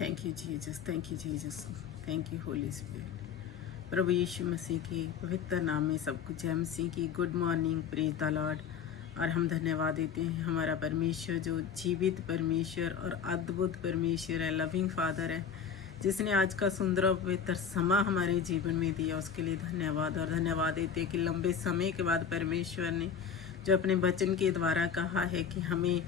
Thank you Jesus, thank you Jesus, thank you Holy Spirit. प्रभु यीशु मसीह के पवित्र नाम में सब कुछ है। मसीह की good morning, praise the Lord. और हम धन्यवाद देते हैं हमारा परमेश्वर जो जीवित परमेश्वर और अद्भुत परमेश्वर है, लविंग फादर है, जिसने आज का सुंदर और पवित्र समय हमारे जीवन में दिया, उसके लिए धन्यवाद। और धन्यवाद देते हैं कि लंबे समय के बाद परमेश्वर ने जो अपने वचन के द्वारा कहा है कि हमें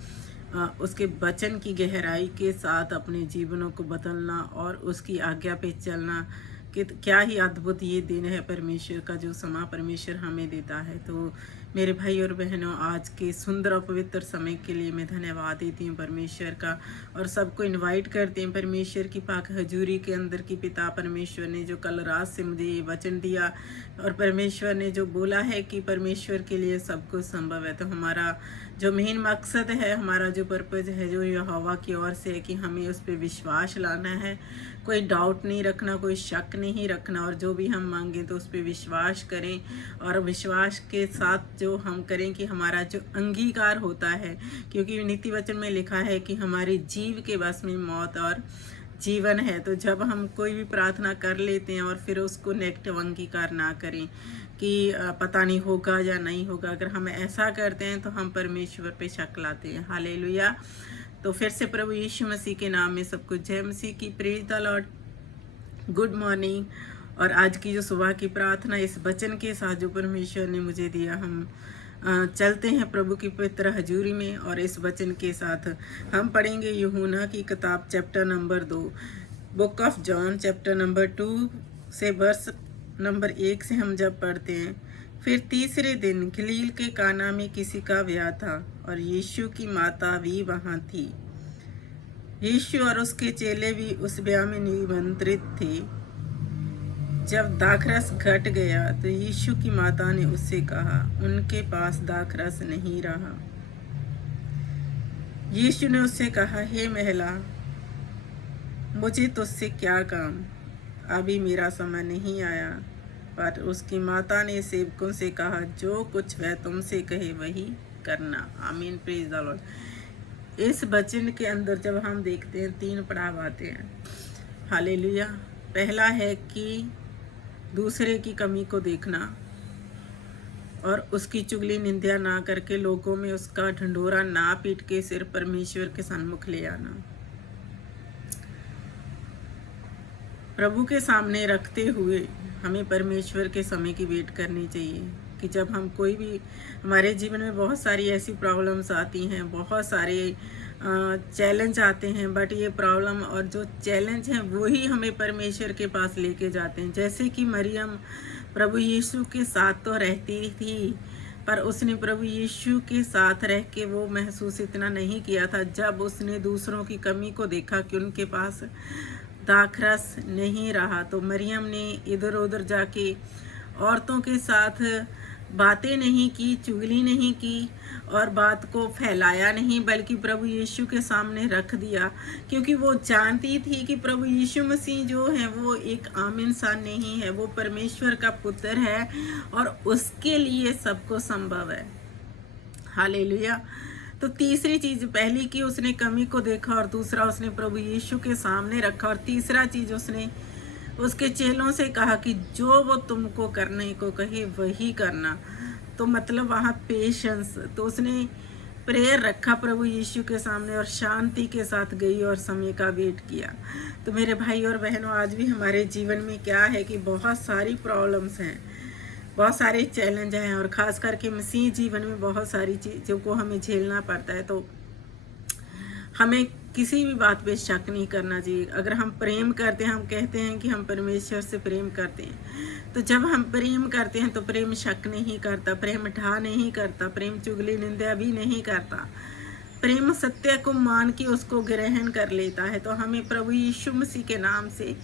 उसके वचन की गहराई के साथ अपने जीवनों को बदलना और उसकी आज्ञा पे चलना, कि क्या ही अद्भुत ये दिन है परमेश्वर का जो समा परमेश्वर हमें देता है। तो मेरे भाई और बहनों, आज के सुंदर और पवित्र समय के लिए मैं धन्यवाद देती हूँ परमेश्वर का, और सबको इनवाइट करते हैं परमेश्वर की पाक हजूरी के अंदर की पिता परमेश्वर ने जो कल रात से मुझे ये वचन दिया, और परमेश्वर ने जो बोला है कि परमेश्वर के लिए सब कुछ संभव है। तो हमारा जो मेन मकसद है, हमारा जो पर्पज़ है, जो यहोवा की ओर से है कि हमें उस पर विश्वास लाना है, कोई डाउट नहीं रखना, कोई शक नहीं रखना, और जो भी हम मांगें तो उस पर विश्वास करें। और विश्वास के साथ जो हम करें कि हमारा जो अंगीकार होता है, क्योंकि नीति वचन में लिखा है कि हमारे जीव के बस में मौत और जीवन है। तो जब हम कोई भी प्रार्थना कर लेते हैं और फिर उसको नेगेटिव अंगीकार ना करें कि पता नहीं होगा या नहीं होगा, अगर हम ऐसा करते हैं तो हम परमेश्वर पे शक लाते हैं। हालेलुया। तो फिर से प्रभु यीशु मसीह के नाम में सब कुछ जय मसीह की, praise the Lord, good morning. और आज की जो सुबह की प्रार्थना इस वचन के साथ जो परमेश्वर ने मुझे दिया, हम चलते हैं प्रभु की पवित्र हजूरी में। और इस वचन के साथ हम पढ़ेंगे यूहन्ना की किताब chapter number 2, book of John chapter number 2 से वर्स नंबर 1 से हम जब पढ़ते हैं। फिर तीसरे दिन गलील के काना में किसी का ब्याह था और यीशु की माता भी वहाँ थी। यीशु और उसके चेले भी उस ब्याह में निमंत्रित थे। जब दाखरस घट गया तो यीशु की माता ने उससे कहा, उनके पास दाखरस नहीं रहा। यीशु ने उससे कहा, हे महिला, मुझे तुझसे क्या काम, अभी मेरा समय नहीं आया। पर उसकी माता ने सेवकों से कहा, जो कुछ वह तुमसे कहे वही करना। आमीन, प्रेज द लॉर्ड। इस वचन के अंदर जब हम देखते हैं 3 पड़ाव आते हैं। हालेलुया। पहला है कि दूसरे की कमी को देखना और उसकी चुगली निंदा ना करके लोगों में उसका ढंढोरा ना पीट के सिर्फ परमेश्वर के सन्मुख ले आना। प्रभु के सामने रखते हुए हमें परमेश्वर के समय की वेट करनी चाहिए कि जब हम कोई भी, हमारे जीवन में बहुत सारी ऐसी प्रॉब्लम्स आती हैं, बहुत सारे चैलेंज आते हैं, बट ये प्रॉब्लम और जो चैलेंज हैं वही हमें परमेश्वर के पास लेके जाते हैं। जैसे कि मरियम प्रभु यीशु के साथ तो रहती थी, पर उसने प्रभु यीशु के साथ रह के वो महसूस इतना नहीं किया था। जब उसने दूसरों की कमी को देखा कि उनके पास दाखरस नहीं रहा, तो मरियम ने इधर उधर जाके औरतों के साथ बातें नहीं की, चुगली नहीं की और बात को फैलाया नहीं, बल्कि प्रभु यीशु के सामने रख दिया, क्योंकि वो जानती थी कि प्रभु यीशु मसीह जो है वो एक आम इंसान नहीं है, वो परमेश्वर का पुत्र है और उसके लिए सबको संभव है। हालेलुया। तो तीसरी चीज, पहली की उसने कमी को देखा, और दूसरा उसने प्रभु यीशु के सामने रखा, और तीसरा चीज उसने उसके चेलों से कहा कि जो वो तुमको करने को कहे वही करना। तो मतलब वहाँ पेशेंस, तो उसने प्रेयर रखा प्रभु यीशु के सामने और शांति के साथ गई और समय का वेट किया। तो मेरे भाई और बहनों, आज भी हमारे जीवन में क्या है कि बहुत सारी प्रॉब्लम्स हैं, बहुत सारे चैलेंज हैं, और ख़ास करके मसीह जीवन में बहुत सारी चीज़ों को हमें झेलना पड़ता है। तो हमें किसी भी बात पे शक नहीं करना चाहिए। अगर हम प्रेम करते हैं, हम कहते हैं कि हम परमेश्वर से प्रेम करते हैं, तो जब हम प्रेम करते हैं तो प्रेम शक नहीं करता, प्रेम ढा नहीं करता, प्रेम चुगली निंदा भी नहीं करता, प्रेम सत्य को मान के उसको ग्रहण कर लेता है। तो हमें प्रभु यीशु मसीह के नाम से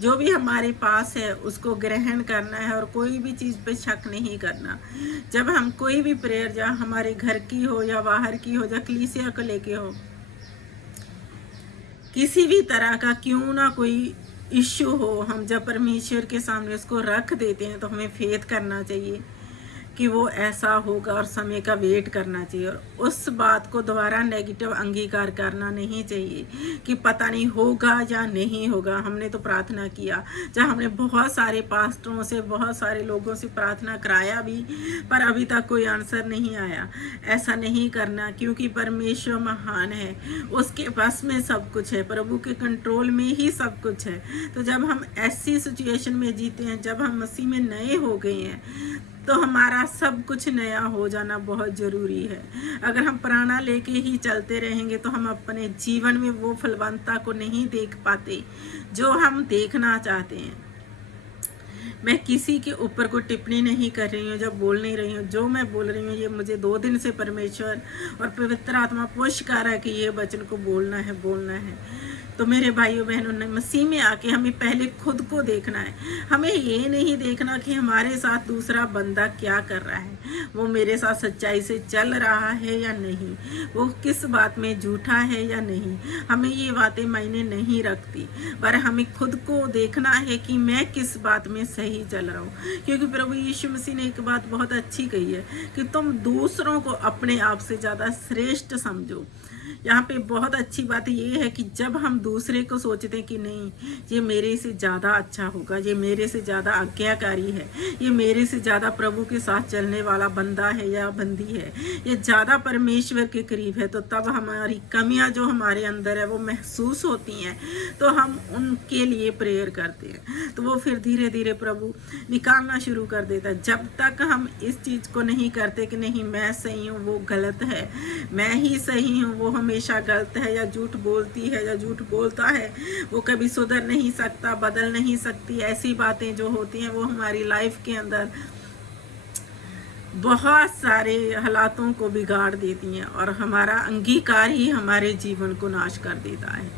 जो भी हमारे पास है उसको ग्रहण करना है और कोई भी चीज़ पे शक नहीं करना। जब हम कोई भी प्रेयर, या हमारे घर की हो या बाहर की हो या कलीसिया को लेके हो, किसी भी तरह का क्यों ना कोई इश्यू हो, हम जब परमेश्वर के सामने उसको रख देते हैं तो हमें फेथ करना चाहिए कि वो ऐसा होगा और समय का वेट करना चाहिए, और उस बात को दोबारा नेगेटिव अंगीकार करना नहीं चाहिए कि पता नहीं होगा या नहीं होगा। हमने तो प्रार्थना किया, जहाँ हमने बहुत सारे पास्टरों से, बहुत सारे लोगों से प्रार्थना कराया भी, पर अभी तक कोई आंसर नहीं आया। ऐसा नहीं करना, क्योंकि परमेश्वर महान है, उसके पास में सब कुछ है, प्रभु के कंट्रोल में ही सब कुछ है। तो जब हम ऐसी सिचुएशन में जीते हैं, जब हम मसीह में नए हो गए हैं, तो हमारा सब कुछ नया हो जाना बहुत ज़रूरी है। अगर हम पुराना लेके ही चलते रहेंगे तो हम अपने जीवन में वो फलवंतता को नहीं देख पाते जो हम देखना चाहते हैं। मैं किसी के ऊपर कोई टिप्पणी नहीं कर रही हूँ, जब बोल नहीं रही हूँ। जो मैं बोल रही हूँ ये मुझे 2 दिन से परमेश्वर और पवित्र आत्मा पुश कर रहा है कि ये वचन को बोलना है, बोलना है। तो मेरे भाइयों बहनों ने, मसीह में आके हमें पहले खुद को देखना है। हमें ये नहीं देखना कि हमारे साथ दूसरा बंदा क्या कर रहा है, वो मेरे साथ सच्चाई से चल रहा है या नहीं, वो किस बात में झूठा है या नहीं। हमें ये बातें मायने नहीं रखती, पर हमें खुद को देखना है कि मैं किस बात में सही चल रहा हूँ। क्योंकि प्रभु यीशु मसीह ने एक बात बहुत अच्छी कही है कि तुम दूसरों को अपने आप से ज़्यादा श्रेष्ठ समझो। यहाँ पे बहुत अच्छी बात ये है कि जब हम दूसरे को सोचते हैं कि नहीं, ये मेरे से ज़्यादा अच्छा होगा, ये मेरे से ज़्यादा आज्ञाकारी है, ये मेरे से ज़्यादा प्रभु के साथ चलने वाला बंदा है या बंदी है, ये ज़्यादा परमेश्वर के करीब है, तो तब हमारी कमियां जो हमारे अंदर है वो महसूस होती हैं, तो हम उनके लिए प्रेयर करते हैं। तो वो फिर धीरे धीरे प्रभु निकालना शुरू कर देता है। जब तक हम इस चीज़ को नहीं करते कि नहीं मैं सही हूँ, वो गलत है, मैं ही सही हूँ, वो हमेशा गलत है, या झूठ बोलती है या झूठ बोलता है, वो कभी सुधर नहीं सकता, बदल नहीं सकती, ऐसी बातें जो होती हैं वो हमारी लाइफ के अंदर बहुत सारे हालातों को बिगाड़ देती हैं, और हमारा अंगीकार ही हमारे जीवन को नाश कर देता है।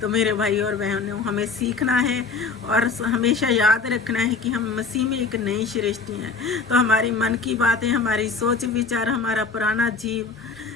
तो मेरे भाई और बहनों, हमें सीखना है और हमेशा याद रखना है कि हम मसीह में एक नई सृष्टि हैं। तो हमारी मन की बातें, हमारी सोच विचार, हमारा पुराना जीव,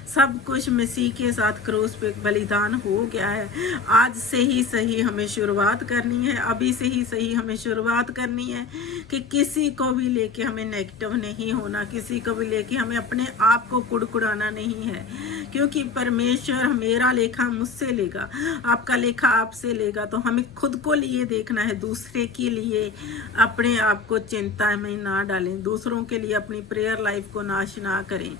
सब कुछ मसीह के साथ क्रूस पे बलिदान हो गया है। आज से ही सही हमें शुरुआत करनी है, अभी से ही सही हमें शुरुआत करनी है कि किसी को भी लेके हमें नेगेटिव नहीं होना, किसी को भी लेके हमें अपने आप को कुड़कुड़ाना नहीं है। क्योंकि परमेश्वर मेरा लेखा मुझसे लेगा, आपका लेखा आपसे लेगा। तो हमें खुद को लिए देखना है, दूसरे के लिए अपने आप को चिंता में ना डालें, दूसरों के लिए अपनी प्रेयर लाइफ को नाश ना करें,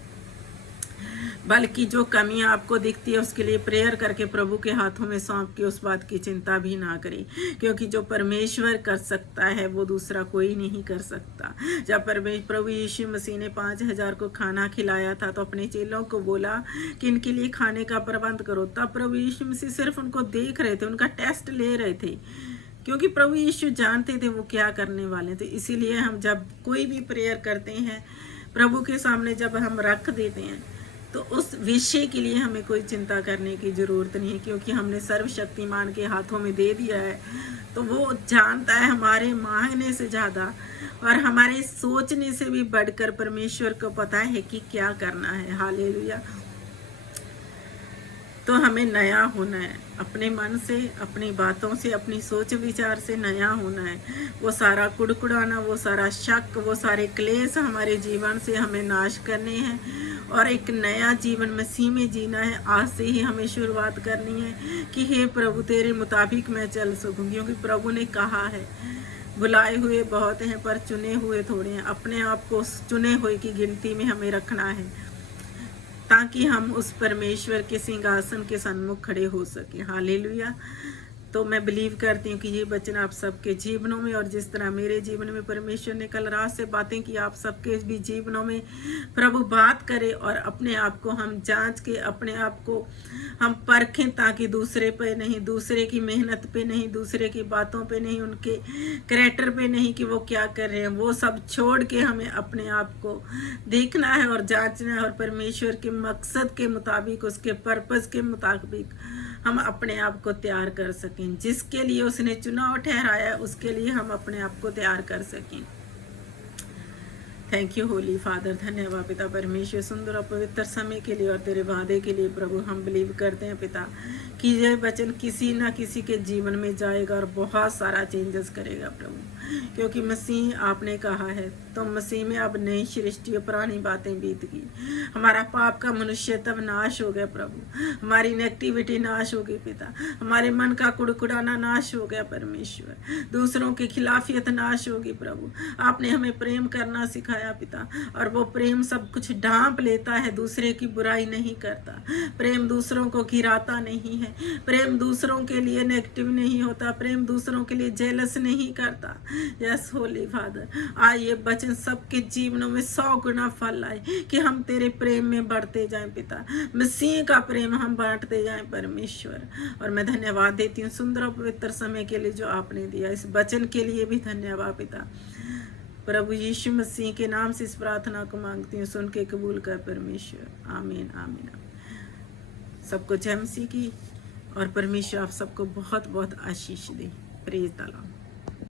बल्कि जो कमियां आपको दिखती है उसके लिए प्रेयर करके प्रभु के हाथों में सौंप के उस बात की चिंता भी ना करें। क्योंकि जो परमेश्वर कर सकता है वो दूसरा कोई नहीं कर सकता। जब प्रभु यीशु मसीह ने 5000 को खाना खिलाया था तो अपने चेलों को बोला कि इनके लिए खाने का प्रबंध करो। तब प्रभु यीशु मसीह सिर्फ उनको देख रहे थे, उनका टेस्ट ले रहे थे, क्योंकि प्रभु यीशु जानते थे वो क्या करने वाले थे। इसीलिए हम जब कोई भी प्रेयर करते हैं प्रभु के सामने, जब हम रख देते हैं, तो उस विषय के लिए हमें कोई चिंता करने की ज़रूरत नहीं है, क्योंकि हमने सर्वशक्तिमान के हाथों में दे दिया है। तो वो जानता है हमारे मांगने से ज़्यादा और हमारे सोचने से भी बढ़कर परमेश्वर को पता है कि क्या करना है। हालेलुया। तो हमें नया होना है, अपने मन से, अपनी बातों से, अपनी सोच विचार से नया होना है। वो सारा कुड़कुड़ाना, वो सारा शक, वो सारे क्लेश हमारे जीवन से हमें नाश करने हैं और एक नया जीवन मसीह में जीना है। आज से ही हमें शुरुआत करनी है कि हे प्रभु तेरे मुताबिक मैं चल सकूं, क्योंकि प्रभु ने कहा है बुलाए हुए बहुत हैं पर चुने हुए थोड़े हैं। अपने आप को चुने हुए की गिनती में हमें रखना है ताकि हम उस परमेश्वर के सिंहासन के सन्मुख खड़े हो सकें। हालेलुया। तो मैं बिलीव करती हूँ कि ये वचन आप सबके जीवनों में, और जिस तरह मेरे जीवन में परमेश्वर ने कल रात से बातें की, आप सबके भी जीवनों में प्रभु बात करे और अपने आप को हम जांच के, अपने आप को हम परखें, ताकि दूसरे पे नहीं, दूसरे की मेहनत पे नहीं, दूसरे की बातों पे नहीं, उनके कैरेक्टर पे नहीं कि वो क्या कर रहे हैं, वो सब छोड़ के हमें अपने आप को देखना है और जांचना है, और परमेश्वर के मकसद के मुताबिक, उसके पर्पस के मुताबिक हम अपने आप को तैयार कर सकें। जिसके लिए उसने चुनाव ठहराया उसके लिए हम अपने आप को तैयार कर सकें। Thank you Holi father. धन्यवाद पिता परमेश्वर, सुंदर और पवित्र समय के लिए और तेरे वादे के लिए प्रभु। हम बिलीव करते हैं पिता कि यह वचन किसी ना किसी के जीवन में जाएगा और बहुत सारा चेंजेस करेगा प्रभु। क्योंकि मसीह आपने कहा है तो मसीह में अब नई सृष्टि और पुरानी बातें बीत गई। हमारा पाप का मनुष्य तब नाश हो गया प्रभु, हमारी नेगेटिविटी नाश हो गई पिता, हमारे मन का कुड़कुड़ाना नाश हो गया परमेश्वर, दूसरों की खिलाफियत नाश होगी प्रभु। आपने हमें प्रेम करना सिखाया पिता, और वो प्रेम सब कुछ ढांप लेता है, दूसरे की बुराई नहीं करता, प्रेम दूसरों को गिराता नहीं है, प्रेम दूसरों के लिए नेगेटिव नहीं होता, प्रेम दूसरों के लिए जेलस नहीं करता। यस होली फादर, आइए वचन सबके जीवनों में 100 गुना फल आए कि हम तेरे प्रेम में बढ़ते जाएं पिता, मसीह का प्रेम हम बांटते जाएं परमेश्वर। और मैं धन्यवाद देती हूँ सुंदर और पवित्र समय के लिए जो आपने दिया, इस वचन के लिए भी धन्यवाद पिता। प्रभु यीशु मसीह के नाम से इस प्रार्थना को मांगती हूँ, सुन के कबूल कर परमेश्वर। आमीन आमीन। सबको जय मसीह की, और परमेश्वर आप सबको बहुत बहुत आशीष दे। Praise the Lord.